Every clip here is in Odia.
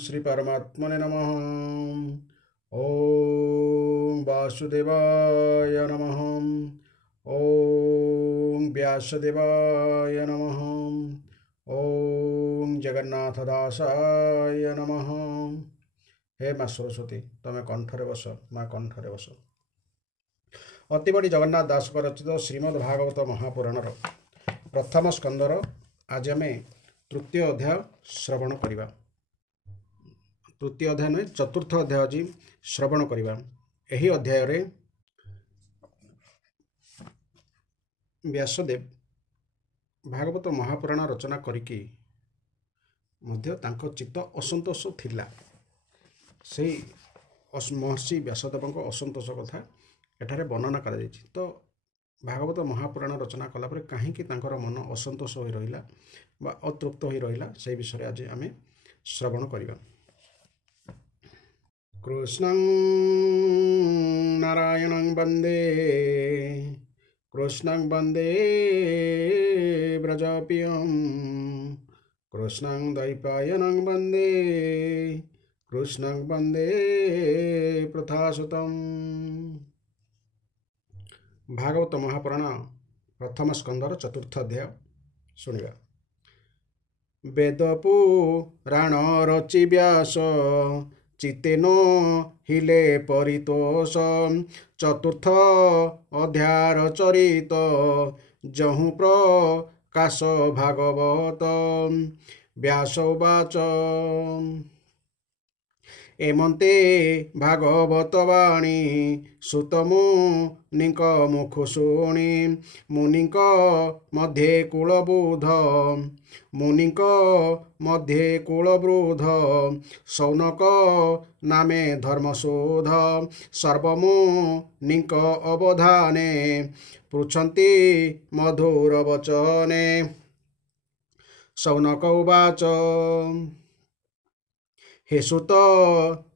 श्री परमात्मने नमः। ओम वासुदेवाय नमः। ओम व्यासदेवाय नमः। ओम जगन्नाथदासाय नमः। हे माँ सरस्वती तमें कंठरे बस, माँ कंठरे बस। अतिबड़ी जगन्नाथ दास रचित श्रीमद्भागवत महापुराणर प्रथम स्कंदर आज आम तृतीय अध्याय श्रवण करवा। तृतीय अध्याय नुहे, चतुर्थ अध्याय आज श्रवण करवा। यही अध्याय रे व्यासदेव भागवत महापुराण रचना करिकी मध्य तांको चित्त असंतोष थिला। से महर्षि व्यासदेव असंतोष कथा एठारे वर्णना करा जायछि। तो भागवत महापुराण रचना कला परे कहीं मन असंतोष हो रहा बा अतृप्त हो रहा से विषय आज आम श्रवण करवा। कृष्णं नारायणं वंदे, कृष्णं वंदे व्रजप्रियं, कृष्णं द्वैपायनं वंदे, कृष्णं वंदे प्रथासुतम्। भागवत महापुराण प्रथम स्कंदर चतुर्थ अध्याय शुणिबा। वेदपुराण रचि व्यास चित्तेन हिले परितोष, चतुर्थ अध्याय चरित जहु प्रकाश भागवत। व्यासोवाच एमंते भागवत वाणी सुतमुनिक मुख शुणी, मुनिक मध्ये कुलबुध, मुनिक मध्ये कुलबृध, सौनक नामे धर्मशोध। सर्वमुनिक अवधाने पृच्छन्ति मधुर वचने। सौनक उवाच हे सुत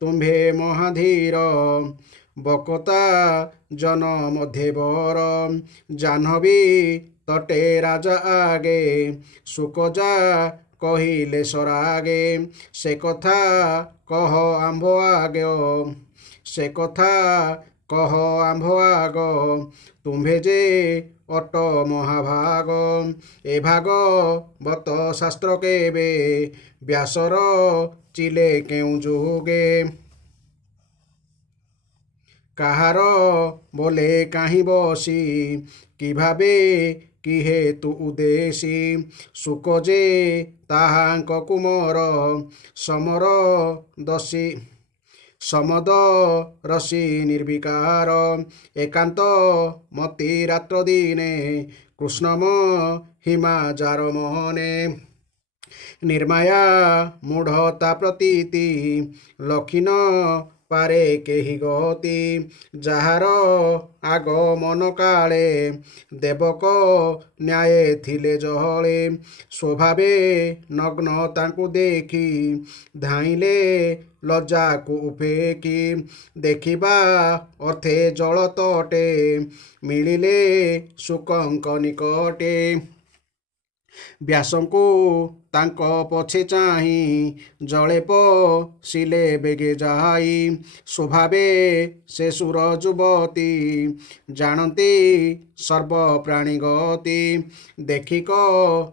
तुम्भे महाधीर, बकता जन मध्ये बर। जाह्नवी तटे राजा आगे, सुकजा कहिले सरागे। से कथा कह आंभ आग, से कथा कह आंभ आग, तुम्भे जे अट महाभाग। ए भागवत शास्त्र केबे, व्यासर चिले केउ जुगे। काहार बोले काहीं बसी, कि भावे कि हेतु उद्देशी। सुक जे ताहांक कुमर, समर दसी समद रसी निर्विकार। एकांत मति रात्र दिने, कृष्णम हिमा जार मोहने। निर्माया मूढ़ता प्रतीति, लखिन पारे केहि गति। जार आगमन काले, देवक न्याय थिले जहले। स्वभावे नग्न तांकु देखी, धाइले लज्जा को उपेकी। देखिबा अर्थे जल तटे, मिलिले सुकंक निकटे। व्यासंकु तांको पछे चाही, जले पशिले बेगे जाई। स्वभावे से सुर जुबती, जानती सर्व प्राणी गति। देखिक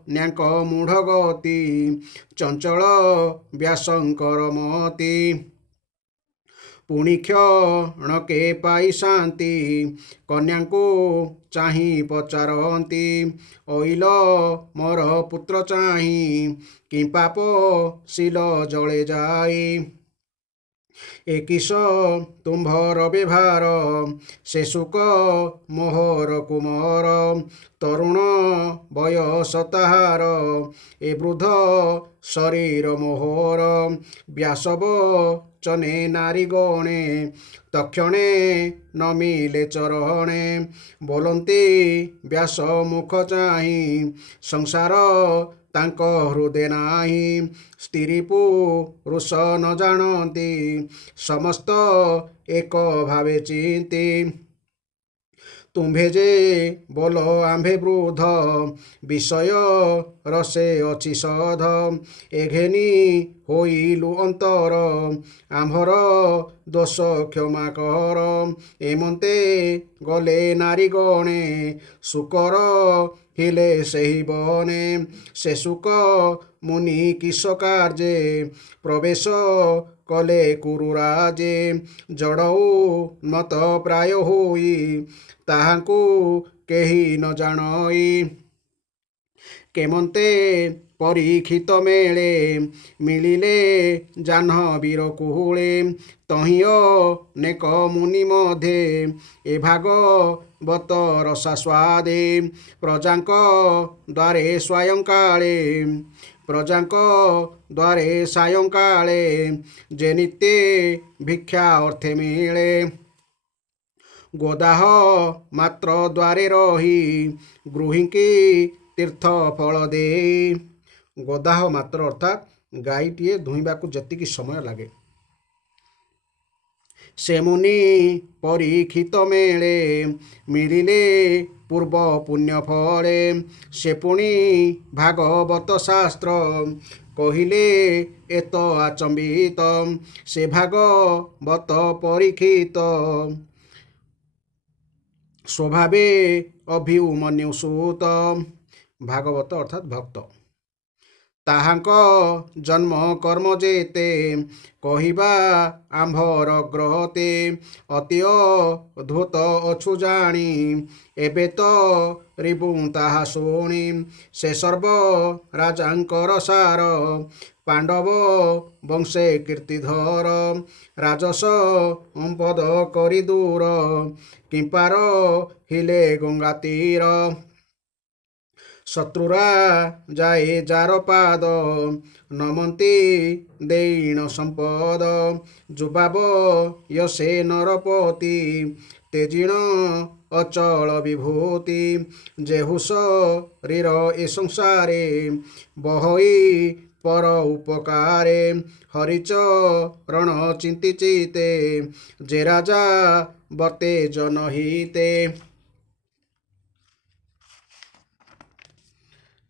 न्याक मूढ़ गति, चंचल व्यासंकर मति। पुणी क्षणके पाई शांति, कन्याଙ୍କୁ चाही पचारती। ओइल मोर पुत्र चाही, कि पाप शील जले जाई। एकिश तुम्भर व्यवहार, से सुक मोहर कुमार। तरुण बयस ताहार, ए वृद्ध शरीर मोहर। व्यासव चने नारी गणे, तक्षणे न मिले चरणे। बोलती व्यास मुख चाही, संसार तांको हृदय नाही। स्त्री पुरुष न जानती, समस्त एक भावे चिंती। ତୁମ୍ଭେ ଯେ ବୋଲ ଆମ୍ଭେ ବୃଦ୍ଧ ବିଷୟ ରସେ ଅଛି ସଧ ଏ ଘେନି ହୋଇଲୁ ଅନ୍ତର ଆମ୍ଭର ଦୋଷ କ୍ଷମା କର ଏମନ୍ତେ ଗଲେ ନାରୀ ଗଣେ ଶୁକର ହେଲେ ସେହି ବନେ ସେ ଶୁକ ମୁନି କିସ କାର୍ଯ୍ୟେ ପ୍ରବେଶ କଲେ କୁରୁରାଜେ ଜଡ଼ଉ ମତ ପ୍ରାୟ ହୋଇ ତାହାଙ୍କୁ କେହି ନ ଜାଣଇ କେମନ୍ତେ ପରୀକ୍ଷିତ ମେଳେ ମିଳିଲେ ଜାହ୍ନବୀର କୁହୁଳେ ତହିଁୟ ନେକ ମୁନି ମଧ୍ୟେ ଏ ଭାଗବତ ରସାସ୍ୱାଦେ ପ୍ରଜାଙ୍କ ଦ୍ୱାରେ ସାୟଂକାଳେ ଯେ ନିତ୍ୟେ ଭିକ୍ଷା ଅର୍ଥେ ମିଳେ ଗୋଦାହ ମାତ୍ର ଦ୍ୱାରେ ରହି ଗୃହିଙ୍କି ତୀର୍ଥ ଫଳ ଦେଇ ଗୋଦାହ ମାତ୍ର ଅର୍ଥାତ୍ ଗାଈଟିଏ ଧୋଇବାକୁ ଯେତିକି ସମୟ ଲାଗେ ସେ ମୁନି ପରୀକ୍ଷିତ ମେଳେ ମିଳିଲେ ପୂର୍ବ ପୁଣ୍ୟ ଫଳେ ସେ ପୁଣି ଭାଗବତ ଶାସ୍ତ୍ର କହିଲେ ଏତ ଆଚମ୍ବିତ ସେ ଭାଗବତ ପରୀକ୍ଷିତ ସ୍ୱଭାବେ ଅଭିମନ୍ୟୁ ସୁତ ଭାଗବତ ଅର୍ଥାତ୍ ଭକ୍ତ ତାହାଙ୍କ ଜନ୍ମ କର୍ମ ଯେତେ କହିବା ଆମ୍ଭର ଗ୍ରହତେ ଅତି ଅଦ୍ଭୁତ ଅଛୁ ଜାଣି ଏବେ ତ ରିବୁ ତାହା ଶୁଣି ସେ ସର୍ବ ରାଜାଙ୍କର ସାର ପାଣ୍ଡବ ବଂଶେ କୀର୍ତ୍ତିଧର ରାଜସ ସମ୍ପଦ କରି ଦୂର କିମ୍ପାର ହେଲେ ଗଙ୍ଗା ତୀର ଶତ୍ରୁରା ଯାଏ ଯାର ପାଦ ନମନ୍ତି ଦେଇଣ ସମ୍ପଦ ଯୁବାବ ୟସେ ନରପତି ତେଜିଣ ଅଚଳ ବିଭୂତି ଯେହୁସ ରୀର ଏ ସଂସାରେ ବହଇ ପର ଉପକାରେ ହରିଚରଣ ଚିନ୍ତି ଚିତେ ଯେ ରାଜା ବତେ ଜନହିତେ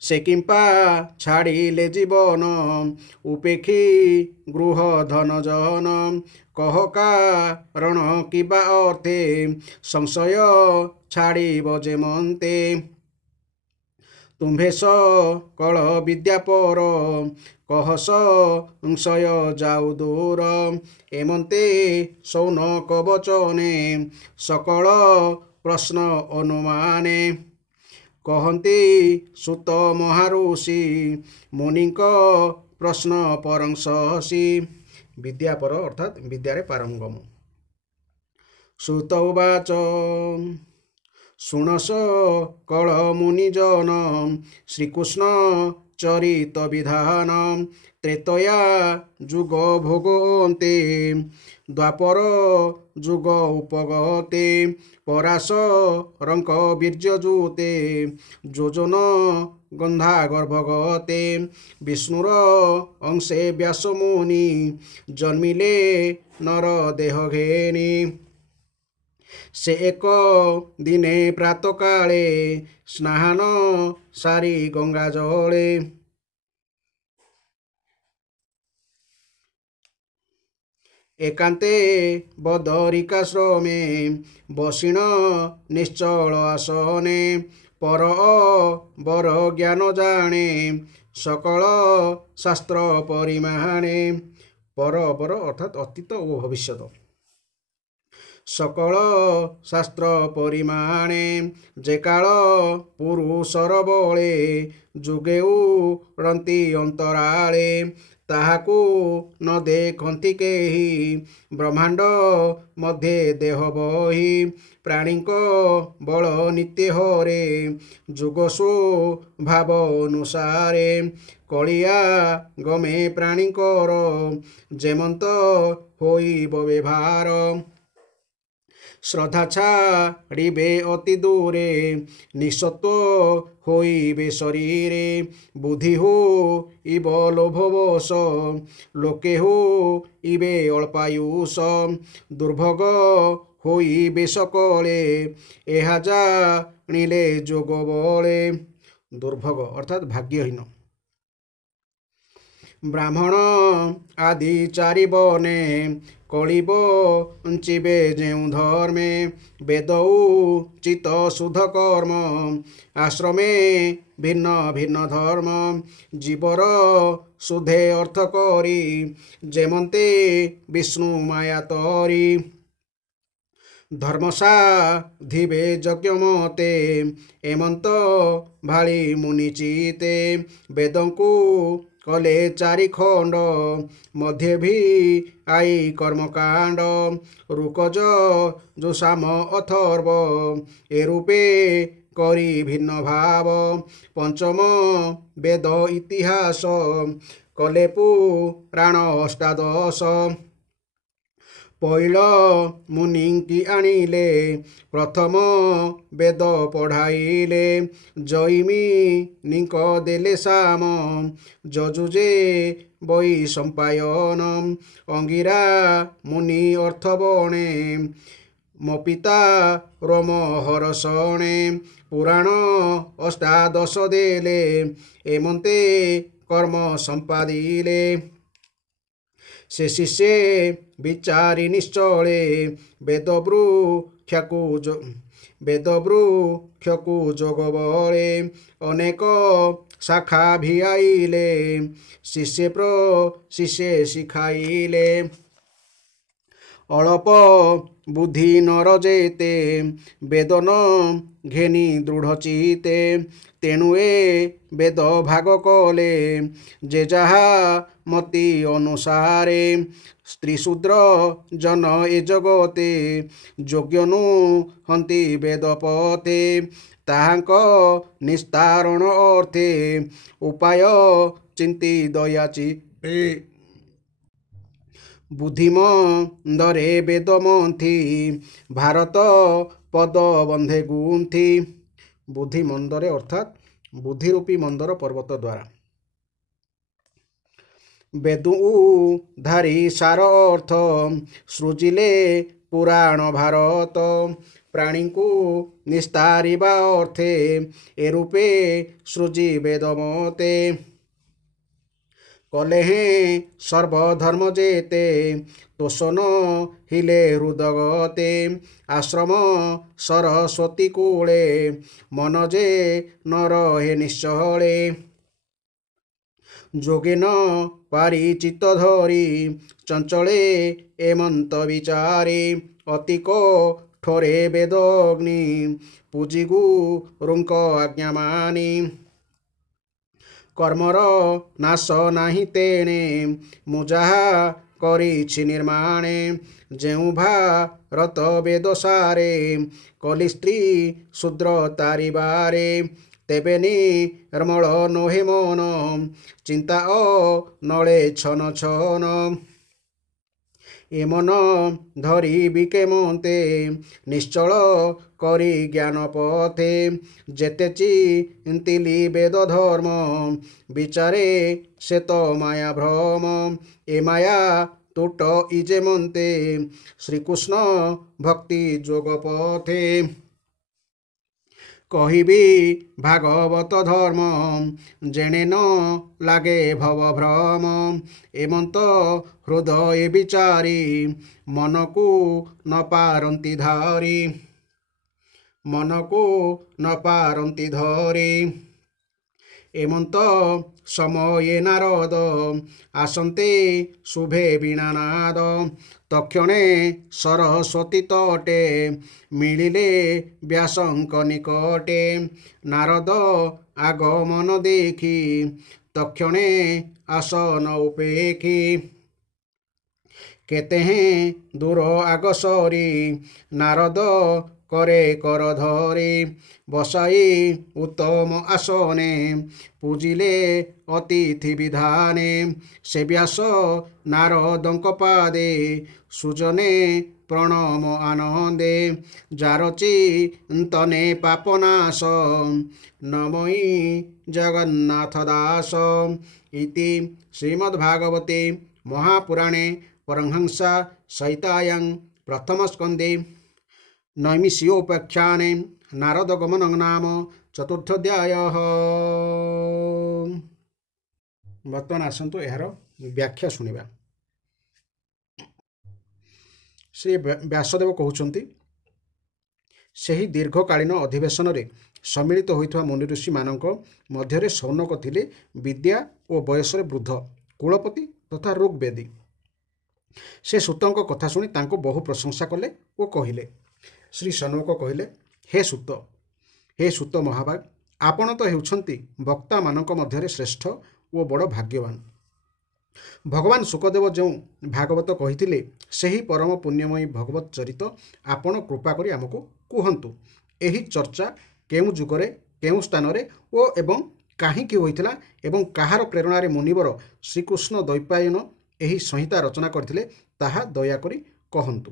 ସେ କିମ୍ପା ଛାଡ଼ିଲେ ଜୀବନ ଉପେକ୍ଷୀ ଗୃହ ଧନ ଜନ କହ କାରଣ କିବା ଅର୍ଥେ ସଂଶୟ ଛାଡ଼ିବ ଯେ ମନ୍ତେ ତୁମ୍ଭେ ସକଳ ବିଦ୍ୟାପର କହ ସଂଶୟ ଯାଉ ଦୂର ଏମନ୍ତେ ସୌନକ ବଚନେ ସକଳ ପ୍ରଶ୍ନ ଅନୁମାନେ କହନ୍ତି ସୁତ ମହାରୁଷି ମୁନିଙ୍କ ପ୍ରଶ୍ନ ପରଂଶସି ବିଦ୍ୟାପର ଅର୍ଥାତ୍ ବିଦ୍ୟାରେ ପାରଙ୍ଗମ ସୁତ ଉବାଚ ଶୁଣସ କଳ ମୁନିଜନ ଶ୍ରୀକୃଷ୍ଣ ଚରିତ ବିଧାନ ତ୍ରେତୟା ଯୁଗ ଭୋଗନ୍ତେ ଦ୍ୱାପର ଯୁଗ ଉପଗତେ ପରାଶରଙ୍କ ବୀର୍ଯ୍ୟଜୁତେ ଯୋଜନ ଗନ୍ଧା ଗର୍ଭଗତେ ବିଷ୍ଣୁର ଅଂଶେ ବ୍ୟାସମୁନି ଜନ୍ମିଲେ ନର ଦେହ ଘେନି ସେ ଏକ ଦିନେ ପ୍ରାତଃକାଳେ ସ୍ନାନ ସାରି ଗଙ୍ଗା ଜଳେ ଏକାନ୍ତେ ବଦରିକାଶ୍ରମେ ବସିଣ ନିଶ୍ଚଳ ଆସନେ ପର ବର ଜ୍ଞାନ ଜାଣେ ସକଳ ଶାସ୍ତ୍ର ପରିମାଣେ ପର ଅପର ଅର୍ଥାତ୍ ଅତୀତ ଓ ଭବିଷ୍ୟତ ସକଳ ଶାସ୍ତ୍ର ପରିମାଣେ ଯେ କାଳ ପୁରୁଷର ବଳେ ଯୁଗେ ଉଡ଼ନ୍ତି ଅନ୍ତରାଳେ ତାହାକୁ ନ ଦେଖନ୍ତି କେହି ବ୍ରହ୍ମାଣ୍ଡ ମଧ୍ୟେ ଦେହ ବହି ପ୍ରାଣୀଙ୍କ ବଳ ନିତ୍ୟ ହରେ ଯୁଗସୁ ଭାବ ଅନୁସାରେ କଳିଆ ଗମେ ପ୍ରାଣୀଙ୍କର ଯେମନ୍ତ ହୋଇବ ବ୍ୟବହାର ଶ୍ରଦ୍ଧା ଛାଡ଼ିବେ ଅତି ଦୂରେ ନିଃସତ୍ତ୍ୱ ହୋଇବେ ଶରୀରେ ବୁଦ୍ଧି ହୋଇବ ଲୋଭବଶ ଲୋକେ ହୋଇବେ ଅଳ୍ପାୟୁଷ ଦୁର୍ଭୋଗ ହୋଇ ବେଶ କଳେ ଏହା ଜାଣିଲେ ଯୋଗ ବଳେ। ଦୁର୍ଭୋଗ ଅର୍ଥାତ୍ ଭାଗ୍ୟହୀନ। ବ୍ରାହ୍ମଣ ଆଦି ଚାରି ବନେ କଳିବ ବଞ୍ଚିବେ ଯେଉଁ ଧର୍ମେ। ବେଦ ଉଚିତ ଶୁଦ୍ଧ କର୍ମ ଆଶ୍ରମେ ଭିନ୍ନ ଭିନ୍ନ ଧର୍ମ। ଜୀବର ଶୁଦ୍ଧେ ଅର୍ଥ କରି ଯେମନ୍ତେ ବିଷ୍ଣୁ ମାୟା ତରି। ଧର୍ମ ସାଧିବେ ଯଜ୍ଞ ମତେ ଏମନ୍ତ ଭାଳି ମୁନି ଚିତେ। ବେଦଙ୍କୁ କଲେ ଚାରି ଖଣ୍ଡ ମଧ୍ୟ ଭି ଆଇ କର୍ମକାଣ୍ଡ। ଋକଜ ଯୁଷାମ ଅଥର୍ବ ଏ ରୂପେ କରି ଭିନ୍ନ ଭାବ। ପଞ୍ଚମ ବେଦ ଇତିହାସ କଲେ ପୁରାଣ ଅଷ୍ଟାଦଶ। ପୈଳ ମୁନିଙ୍କି ଆଣିଲେ ପ୍ରଥମ ବେଦ ପଢ଼ାଇଲେ। ଜୈମିନୀଙ୍କ ଦେଲେ ସାମ ଯଜୁଜେ ବହି ସମ୍ପାୟନ। ଅଙ୍ଗିରା ମୁନି ଅର୍ଥ ବଣେ ମୋ ପିତା ରୋମ ହରଷଣେ। ପୁରାଣ ଅଷ୍ଟାଦଶ ଦେଲେ ଏମନ୍ତେ କର୍ମ ସମ୍ପାଦିଲେ। ସେ ଶିଷ୍ୟେ ବିଚାରି ନିଶ୍ଚଳେ ବେଦବୃକ୍ଷକୁ ଯୋଗ ବଳେ। ଅନେକ ଶାଖା ଭିଆଇଲେ ଶିଷ୍ୟେ ଶିଖାଇଲେ। ଅଳପ ବୁଦ୍ଧି ନର ଯେତେ ବେଦ ନ ଘେନି ଦୃଢ଼ ଚିତେ। ତେଣୁ ଏ ବେଦ ଭାଗ କଲେ ଯେ ଯାହା ମତି ଅନୁସାରେ। ସ୍ତ୍ରୀ ଶୂଦ୍ର ଜନ ଏ ଜଗତେ ଯୋଗ୍ୟ ନୁହନ୍ତି ବେଦ ପତେ। ତାହାଙ୍କ ନିସ୍ତାରଣ ଅର୍ଥେ ଉପାୟ ଚିନ୍ତି ଦୟା ଚିତେ। ବୁଦ୍ଧିମନ୍ଦରେ ବେଦ ମନ୍ଥି ଭାରତ ପଦ ବନ୍ଧେ ଗୁନ୍ଥି। ବୁଦ୍ଧିମନ୍ଦରେ ଅର୍ଥାତ୍ ବୁଦ୍ଧିରୂପୀ ମନ୍ଦର ପର୍ବତ ଦ୍ୱାରା। ବେଦୁ ଧାରି ସାର ଅର୍ଥ ସୃଜିଲେ ପୁରାଣ ଭାରତ। ପ୍ରାଣୀଙ୍କୁ ନିସ୍ତାରିବା ଅର୍ଥେ ଏ ରୂପେ ସୃଜି ବେଦ ମତେ। କଲେ ହେଁ ସର୍ବଧର୍ମ ଯେତେ ତୋଷଣ ହିଲେ ହୃଦଗତେ। ଆଶ୍ରମ ସରସ୍ୱତୀ କୂଳେ ମନ ଯେ ନ ରହେ ନିଶ୍ଚଳେ। ଯୋଗେ ନ ପାରି ଚିତ୍ତ ଧରି ଚଞ୍ଚଳେ ଏମନ୍ତ ବିଚାରେ। ଅତି କଠୋରେ ବେଦ ଅଗ୍ନି ପୂଜି ଗୁରୁଙ୍କ ଆଜ୍ଞା ମାନି। କର୍ମର ନାଶ ନାହିଁ ତେଣେ ମୁଁ ଯାହା କରିଛି ନିର୍ମାଣେ। ଯେଉଁ ଭାରତ ବେଦ ସାରେ କଲି ସ୍ତ୍ରୀ ଶୂଦ୍ର ତାରିବାରେ। ତେବେ ନିର୍ମଳ ନୋହେ ମନ ଚିନ୍ତା ଅନଳେ ଛନ ଛନ। ଏ ମନ ଧରିବି କେମନ୍ତେ ନିଶ୍ଚଳ କରି ଜ୍ଞାନ ପଥେ। ଯେତେ ଚିନ୍ତିଲି ବେଦ ଧର୍ମ ବିଚାରେ ସେ ତ ମାୟା ଭ୍ରମ। ଏ ମାୟା ତୁଟ ଇ ଯେମନ୍ତେ ଶ୍ରୀକୃଷ୍ଣ ଭକ୍ତି ଯୋଗ ପଥେ। କହିବି ଭାଗବତ ଧର୍ମ ଯେଣେ ନ ଲାଗେ ଭବ ଭ୍ରମ। ଏମନ୍ତ ହୃଦୟ ବିଚାରି ମନକୁ ନ ପାରନ୍ତି ଧରି। ଏମନ୍ତ ସମୟେ ନାରଦ ଆସନ୍ତେ ଶୁଭେ ବୀଣାନାଦ। ତକ୍ଷଣେ ସରସ୍ୱତୀ ତଟେ ମିଳିଲେ ବ୍ୟାସଙ୍କ ନିକଟେ। ନାରଦ ଆଗମନ ଦେଖି ତକ୍ଷଣେ ଆସନ ଉପେକ୍ଷି। କେତେ ହେଁ ଦୂର ଆଗ ସରି ନାରଦ करे कर धरे। बसाई उत्तम आसने पूजिले अतिथि विधाने। से व्यास नारदंक पादे सुजने प्रणम आनंदे। जार चिंतने पापनाश नमोई जगन्नाथ दास। इति श्रीमद्भागवते महापुराणे परमहंस संहितायां प्रथम स्कंदे नैमिषीयोपाख्याने नारदगमनं नाम चतुर्थोऽध्यायः। बर्तमान आसतु यार व्याख्या शुणा। श्री व्यासदेव कहते ସେହି ଦୀର୍ଘକାଳୀନ ଅଧିବେଶନରେ ସମ୍ମିଳିତ ହୋଇଥିବା ମୁନି ଋଷିମାନଙ୍କ ମଧ୍ୟରେ ସୌନକ ଥିଲେ ବିଦ୍ୟା ଓ ବୟସରେ ବୃଦ୍ଧ କୁଳପତି ତଥା ଋଗ୍ବେଦୀ। ସେ ସୂତଙ୍କ କଥା ଶୁଣି ତାଙ୍କୁ ବହୁ ପ୍ରଶଂସା କଲେ ଓ କହିଲେ। ଶ୍ରୀ ସୌନକ କହିଲେ, ହେ ସୂତ ମହାଭାଗ, ଆପଣ ତ ହେଉଛନ୍ତି ବକ୍ତାମାନଙ୍କ ମଧ୍ୟରେ ଶ୍ରେଷ୍ଠ ଓ ବଡ଼ ଭାଗ୍ୟବାନ। ଭଗବାନ ଶୁକଦେବ ଯେଉଁ ଭାଗବତ କହିଥିଲେ ସେହି ପରମ ପୁଣ୍ୟମୟୀ ଭଗବତ ଚରିତ ଆପଣ କୃପା କରି ଆମକୁ କୁହନ୍ତୁ। ଏହି ଚର୍ଚ୍ଚା କେଉଁ ଯୁଗରେ, କେଉଁ ସ୍ଥାନରେ ଓ ଏବଂ କାହିଁକି ହୋଇଥିଲା ଏବଂ କାହାର ପ୍ରେରଣାରେ ମୁନିବର ଶ୍ରୀକୃଷ୍ଣ ଦ୍ୱୈପାୟନ ଏହି ସଂହିତା ରଚନା କରିଥିଲେ ତାହା ଦୟାକରି କହନ୍ତୁ।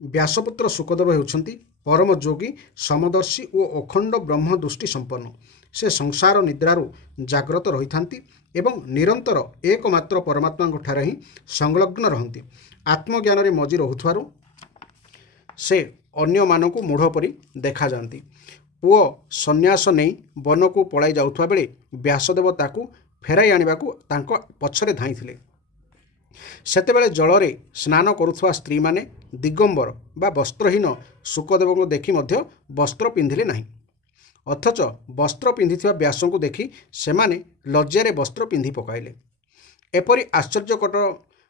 ବ୍ୟାସପୁତ୍ର ଶୁକଦେବ ହେଉଛନ୍ତି ପରମ ଯୋଗୀ, ସମଦର୍ଶୀ ଓ ଅଖଣ୍ଡ ବ୍ରହ୍ମ ଦୃଷ୍ଟି ସମ୍ପନ୍ନ। ସେ ସଂସାର ନିଦ୍ରାରୁ ଜାଗ୍ରତ ରହିଥାନ୍ତି ଏବଂ ନିରନ୍ତର ଏକମାତ୍ର ପରମାତ୍ମାଙ୍କଠାରେ ହିଁ ସଂଲଗ୍ନ ରହନ୍ତି। ଆତ୍ମଜ୍ଞାନରେ ମଜି ରହୁଥିବାରୁ ସେ ଅନ୍ୟମାନଙ୍କୁ ମୂଢ଼ ପରି ଦେଖାଯାଆନ୍ତି। ପୁଅ ସନ୍ନ୍ୟାସ ନେଇ ବନକୁ ପଳାଇ ଯାଉଥିବା ବେଳେ ବ୍ୟାସଦେବ ତାକୁ ଫେରାଇ ଆଣିବାକୁ ତାଙ୍କ ପଛରେ ଧାଇଁଥିଲେ। ସେତେବେଳେ ଜଳରେ ସ୍ନାନ କରୁଥିବା ସ୍ତ୍ରୀମାନେ ଦିଗମ୍ବର ବା ବସ୍ତ୍ରହୀନ ଶୁକଦେବଙ୍କୁ ଦେଖି ମଧ୍ୟ ବସ୍ତ୍ର ପିନ୍ଧିଲେ ନାହିଁ। ଅଥଚ ବସ୍ତ୍ର ପିନ୍ଧିଥିବା ବ୍ୟାସଙ୍କୁ ଦେଖି ସେମାନେ ଲଜ୍ଜାରେ ବସ୍ତ୍ର ପିନ୍ଧି ପକାଇଲେ। ଏପରି ଆଶ୍ଚର୍ଯ୍ୟକର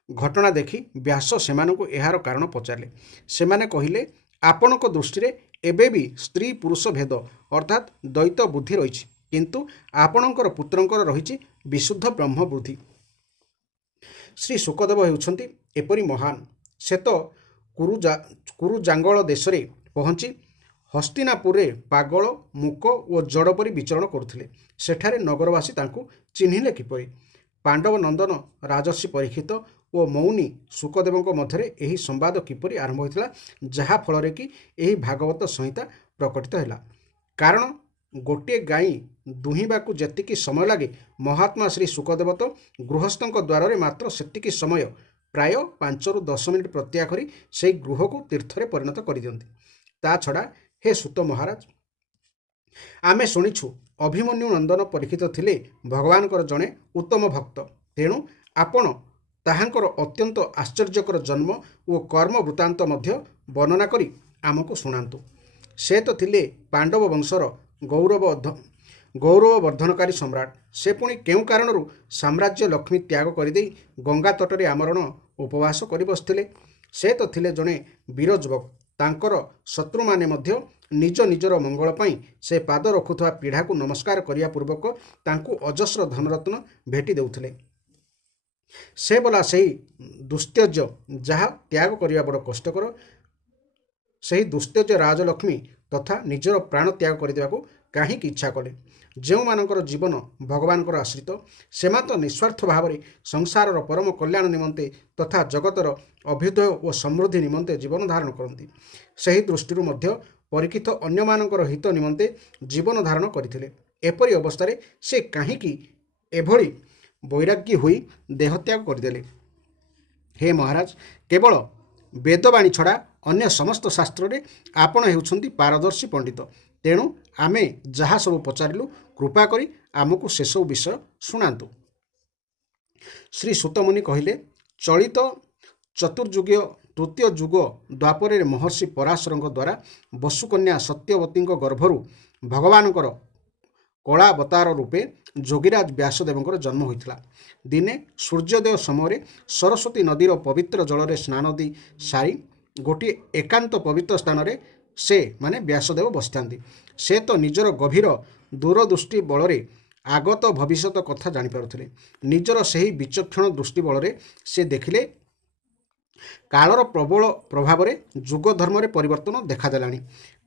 ଘଟଣା ଦେଖି ବ୍ୟାସ ସେମାନଙ୍କୁ ଏହାର କାରଣ ପଚାରିଲେ। ସେମାନେ କହିଲେ, ଆପଣଙ୍କ ଦୃଷ୍ଟିରେ ଏବେ ବି ସ୍ତ୍ରୀ ପୁରୁଷ ଭେଦ ଅର୍ଥାତ୍ ଦ୍ୱୈତ ବୁଦ୍ଧି ରହିଛି, କିନ୍ତୁ ଆପଣଙ୍କର ପୁତ୍ରଙ୍କର ରହିଛି ବିଶୁଦ୍ଧ ବ୍ରହ୍ମ ବୁଦ୍ଧି। ଶ୍ରୀ ଶୁକଦେବ ହେଉଛନ୍ତି ଏପରି ମହାନ। ସେ ତ କୁରୁଜାଙ୍ଗଳ ଦେଶରେ ପହଞ୍ଚି ହସ୍ତିନାପୁରରେ ପାଗଳ, ମୂକ ଓ ଜଡ଼ ପରି ବିଚରଣ କରୁଥିଲେ। ସେଠାରେ ନଗରବାସୀ ତାଙ୍କୁ ଚିହ୍ନିଲେ କିପରି? ପାଣ୍ଡବ ନନ୍ଦନ ରାଜର୍ଷି ପରୀକ୍ଷିତ ଓ ମୌନୀ ଶୁକଦେବଙ୍କ ମଧ୍ୟରେ ଏହି ସମ୍ବାଦ କିପରି ଆରମ୍ଭ ହୋଇଥିଲା, ଯାହା ଫଳରେ କି ଏହି ଭାଗବତ ସଂହିତା ପ୍ରକଟିତ ହେଲା। କାରଣ ଗୋଟିଏ ଗାଈ ଦୁହିଁବାକୁ ଯେତିକି ସମୟ ଲାଗେ, ମହାତ୍ମା ଶ୍ରୀ ଶୁକଦେବ ତ ଗୃହସ୍ଥଙ୍କ ଦ୍ୱାରରେ ମାତ୍ର ସେତିକି ସମୟ, ପ୍ରାୟ 5ରୁ 10 ମିନିଟ୍ ପ୍ରତ୍ୟାହ କରି ସେହି ଗୃହକୁ ତୀର୍ଥରେ ପରିଣତ କରିଦିଅନ୍ତି। ତା ଛଡ଼ା ହେ ସୂତ ମହାରାଜ, ଆମେ ଶୁଣିଛୁ ଅଭିମନ୍ୟୁ ନନ୍ଦନ ପରୀକ୍ଷିତ ଥିଲେ ଭଗବାନଙ୍କର ଜଣେ ଉତ୍ତମ ଭକ୍ତ। ତେଣୁ ଆପଣ ତାହାଙ୍କର ଅତ୍ୟନ୍ତ ଆଶ୍ଚର୍ଯ୍ୟକର ଜନ୍ମ ଓ କର୍ମ ବୃତ୍ତାନ୍ତ ମଧ୍ୟ ବର୍ଣ୍ଣନା କରି ଆମକୁ ଶୁଣାନ୍ତୁ। ସେ ତ ଥିଲେ ପାଣ୍ଡବ ବଂଶର ଗୌରବବର୍ଦ୍ଧନକାରୀ ସମ୍ରାଟ। ସେ ପୁଣି କେଉଁ କାରଣରୁ ସାମ୍ରାଜ୍ୟ ଲକ୍ଷ୍ମୀ ତ୍ୟାଗ କରିଦେଇ ଗଙ୍ଗା ତଟରେ ଆମରଣ ଉପବାସ କରି ବସିଥିଲେ? ସେ ତ ଥିଲେ ଜଣେ ବୀର ଯୁବକ। ତାଙ୍କର ଶତ୍ରୁମାନେ ମଧ୍ୟ ନିଜ ନିଜର ମଙ୍ଗଳ ପାଇଁ ସେ ପାଦ ରଖୁଥିବା ପିଢ଼ାକୁ ନମସ୍କାର କରିବା ପୂର୍ବକ ତାଙ୍କୁ ଅଜସ୍ର ଧନରତ୍ନ ଭେଟି ଦେଉଥିଲେ। ସେ ବୋଲା ସେହି ଦୁସ୍ତ୍ୟଜ ଯାହା ତ୍ୟାଗ କରିବା ବଡ଼ କଷ୍ଟକର, ସେହି ଦୁସ୍ତ୍ୟଜ ରାଜଲକ୍ଷ୍ମୀ ତଥା ନିଜର ପ୍ରାଣ ତ୍ୟାଗ କରିଦେବାକୁ କାହିଁକି ଇଚ୍ଛା କଲେ? ଯେଉଁମାନଙ୍କର ଜୀବନ ଭଗବାନଙ୍କର ଆଶ୍ରିତ, ସେମାନେ ତ ନିଃସ୍ୱାର୍ଥ ଭାବରେ ସଂସାରର ପରମ କଲ୍ୟାଣ ନିମନ୍ତେ ତଥା ଜଗତର ଅଭ୍ୟୁଦୟ ଓ ସମୃଦ୍ଧି ନିମନ୍ତେ ଜୀବନ ଧାରଣ କରନ୍ତି। ସେହି ଦୃଷ୍ଟିରୁ ମଧ୍ୟ ପରୀକ୍ଷିତ ଅନ୍ୟମାନଙ୍କର ହିତ ନିମନ୍ତେ ଜୀବନ ଧାରଣ କରିଥିଲେ। ଏପରି ଅବସ୍ଥାରେ ସେ କାହିଁକି ଏଭଳି ବୈରାଗ୍ୟ ହୋଇ ଦେହତ୍ୟାଗ କରିଦେଲେ? ହେ ମହାରାଜ, କେବଳ ବେଦବାଣୀ ଛଡ଼ା ଅନ୍ୟ ସମସ୍ତ ଶାସ୍ତ୍ରରେ ଆପଣ ହେଉଛନ୍ତି ପାରଦର୍ଶୀ ପଣ୍ଡିତ। ତେଣୁ ଆମେ ଯାହା ସବୁ ପଚାରିଲୁ, କୃପା କରି ଆମକୁ ସେସବୁ ବିଷୟ ଶୁଣାନ୍ତୁ। ଶ୍ରୀ ସୂତମୁନି କହିଲେ, ଚଳିତ ଚତୁର୍ଯୁଗୀୟ ତୃତୀୟ ଯୁଗ ଦ୍ୱାପରରେ ମହର୍ଷି ପରାଶରଙ୍କ ଦ୍ୱାରା ବସୁକନ୍ୟା ସତ୍ୟବତୀଙ୍କ ଗର୍ଭରୁ ଭଗବାନଙ୍କର କଳାବତାର ରୂପେ ଯୋଗୀରାଜ ବ୍ୟାସଦେବଙ୍କର ଜନ୍ମ ହୋଇଥିଲା। ଦିନେ ସୂର୍ଯ୍ୟୋଦୟ ସମୟରେ ସରସ୍ୱତୀ ନଦୀର ପବିତ୍ର ଜଳରେ ସ୍ନାନ ଦେଇ ସାରି ଗୋଟିଏ ଏକାନ୍ତ ପବିତ୍ର ସ୍ଥାନରେ ସେ ମାନେ ବ୍ୟାସଦେବ ବସିଥାନ୍ତି। ସେ ତ ନିଜର ଗଭୀର ଦୂରଦୃଷ୍ଟି ବଳରେ ଆଗତ ଭବିଷ୍ୟତ କଥା ଜାଣିପାରୁଥିଲେ। ନିଜର ସେହି ବିଚକ୍ଷଣ ଦୃଷ୍ଟି ବଳରେ ସେ ଦେଖିଲେ କାଳର ପ୍ରବଳ ପ୍ରଭାବରେ ଯୁଗ ଧର୍ମରେ ପରିବର୍ତ୍ତନ ଦେଖାଦେଲାଣି।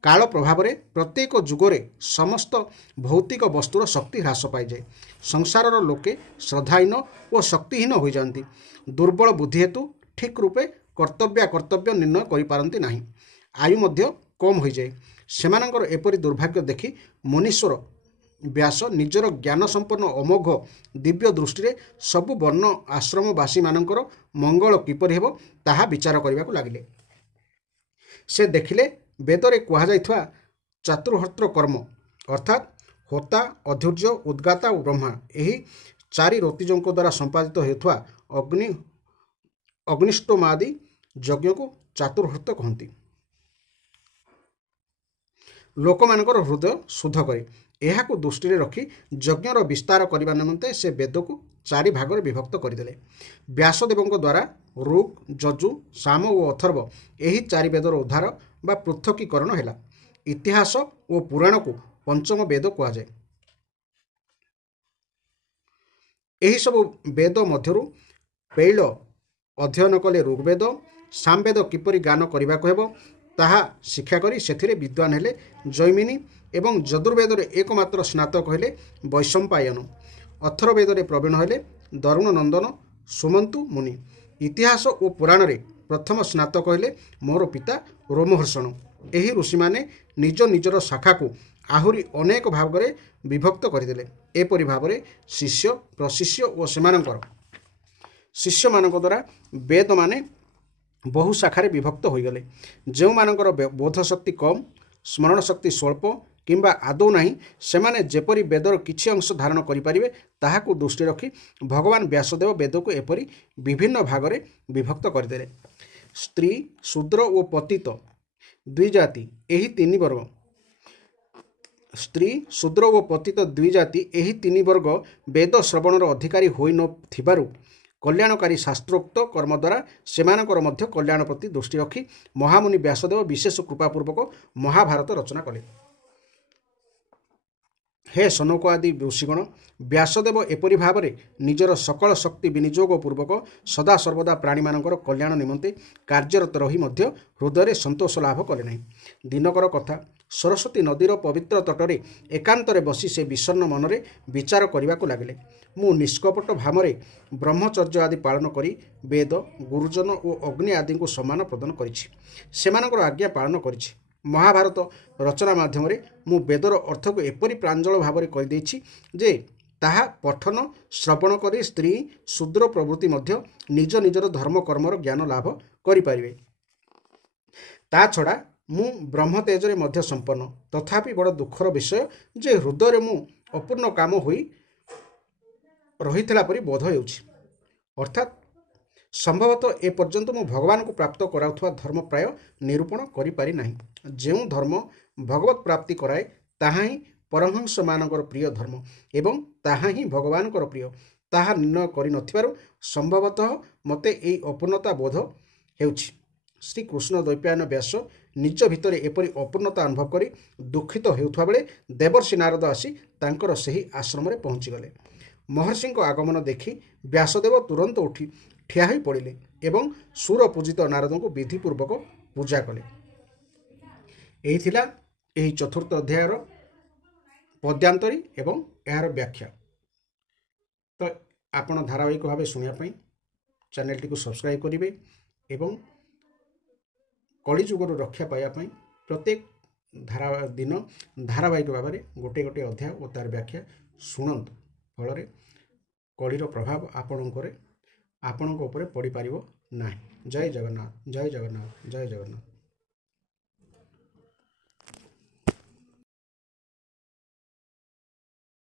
କାଳ ପ୍ରଭାବରେ ପ୍ରତ୍ୟେକ ଯୁଗରେ ସମସ୍ତ ଭୌତିକ ବସ୍ତୁର ଶକ୍ତି ହ୍ରାସ ପାଇଯାଏ। ସଂସାରର ଲୋକେ ଶ୍ରଦ୍ଧାହୀନ ଓ ଶକ୍ତିହୀନ ହୋଇଯାଆନ୍ତି। ଦୁର୍ବଳ ବୁଦ୍ଧି ହେତୁ ଠିକ୍ ରୂପେ କର୍ତ୍ତବ୍ୟ ନିର୍ଣ୍ଣୟ କରିପାରନ୍ତି ନାହିଁ। ଆୟୁ ମଧ୍ୟ କମ୍ ହୋଇଯାଏ। ସେମାନଙ୍କର ଏପରି ଦୁର୍ଭାଗ୍ୟ ଦେଖି ମୁନୀଶ୍ୱର ବ୍ୟାସ ନିଜର ଜ୍ଞାନ ସମ୍ପନ୍ନ ଅମୋଘ ଦିବ୍ୟ ଦୃଷ୍ଟିରେ ସବୁ ବର୍ଣ୍ଣ ଆଶ୍ରମବାସୀମାନଙ୍କର ମଙ୍ଗଳ କିପରି ହେବ ତାହା ବିଚାର କରିବାକୁ ଲାଗିଲେ। से देखिले वेदरे कुहाଯାଇଥିବା चातुर्हत्र कर्म अर्थात होता अधूर्य उद्गाता और ब्रह्मा यही चारि ऋतुजों द्वारा संपादित होता अग्निष्टोमादि यज्ञ को चातुर्हृत कहती। लोकमानकर हृदय शुद्ध करे एहाकु दृष्टि रखी यज्ञर विस्तार करने निमंते से वेद को चारि भाग विभक्त करदे। व्यासदेव द्वारा ऋक् यजु साम और अथर्व यही चारि वेदर उद्धार बा पृथकीकरण है। इतिहास और पुराण को पंचम वेद कहुए। यही सब वेद मध्यरु पैल अध्ययन कले ऋग्वेद सामवेद किपरि गान करने को ताहा शिक्षा करी सेथिरे विद्वान हेले जैमिनी एवं यजुर्वेद एकमात्र स्नातक हेले वैशंपायन। अथर्ववेद प्रवीण हेले दरुण नंदन सुमंतु मुनि। इतिहास और पुराण रे प्रथम स्नातक हेले मोर पिता रोमहर्षण। एही ऋषि माने निज निजर शाखा को आहुरी अनेक भाग में विभक्त करदेले। एपरि भाव में शिष्य प्रशिष्य और सेमानंकर शिष्य मानक द्वारा वेद माने बहु शाखारे विभक्त हो गले। जो मानकर बोध शक्ति कम स्मरण शक्ति स्वल्प किंबा आदौ नहीं सेमाने जेपरि वेदर किछि अंश धारण करिपारिबे ताहाकु दृष्टि रखी भगवान व्यासदेव वेद को एपरि विभिन्न भाग में विभक्त करदेले। स्त्री शूद्र और पतित द्विजाति एही तीन वर्ग स्त्री शूद्र और पतित द्विजाति एही तीन वर्ग वेद श्रवणर अधिकारी होई न थिबारु कल्याणकारी शास्त्रोक्त कर्म द्वारा सेमानकर मध्य कल्याण प्रति दृष्टि रखी महामुनि व्यासदेव विशेष कृपापूर्वक महाभारत रचना कले। हे सनक आदि ऋषिगण व्यासदेव एपरि भाव में निजर सकल शक्ति विनियोग पूर्वक सदा सर्वदा प्राणी मानकर कल्याण निमंते कार्यरत रही मध्य हृदय संतोष लाभ कले नहीं। दिनकर कथा सरस्वती नदीर पवित्र तटरे एकांतरे बसी से विषन्न मनरे विचार करने को लगिले। मु निष्कपट भाव में ब्रह्मचर्य आदि पालन करी वेद गुरुजन और अग्नि आदि को सम्मान प्रदान करिछि। सेमानकर आज्ञा पालन करिछि। महाभारत रचना माध्यम मु वेदर अर्थ को एपरि प्रांजल भाव में कहि दैछि जे ताहा पठन श्रवण करी स्त्री शूद्र प्रवृत्ति मध्य निज निजर धर्म कर्मर ज्ञान लाभ करिपारिबे। ता छड़ा मु ब्रह्म तेजरे मध्य संपन्न तथापि बड़ दुखर विषय जे हृदय मु अपूर्ण काम होई रहितला परि बोध हेउछि। अर्थात संभवतः ए पर्यंत मु भगवान को प्राप्त कराउथवा धर्म प्राय निरूपण करि पारि नाही। जो धर्म भगवत प्राप्ति कराए ताहा ही परमहंस मानकर प्रिय धर्म एवं ताहा ही भगवानकर प्रिय ताहा निर्णय करि नथिबारु संभवतः मते एई अपूर्णता बोध हेउछि। श्री कृष्ण द्वैपायन व्यास निज भितर एपरि अपूर्णता अनुभव करी दुखित हेउथवा बेले देवर्षि नारद आसी तांकर सही आश्रम रे पहुँची गले। महर्षि आगमन देखि व्यासदेव तुरंत उठी ठिया होई पड़िले एवं सुर पूजित नारद को विधिपूर्वक पूजा कले। यही थिला एही चतुर्थ अध्यायर पद्यांतरी एवं यार व्याख्या। तो आपण धारावाहिक भाव शुणा चैनल टी को सब्सक्राइब करेंगे एवं कलिजुगर रक्षा पाइबापी प्रत्येक दिन धारावाहिक भाव में गोटे गोटे अध्याय और तार व्याख्या शुणु फल कलिर प्रभाव आपण पड़ पार ना। जय जगन्नाथ जय जगन्नाथ जय जगन्नाथ।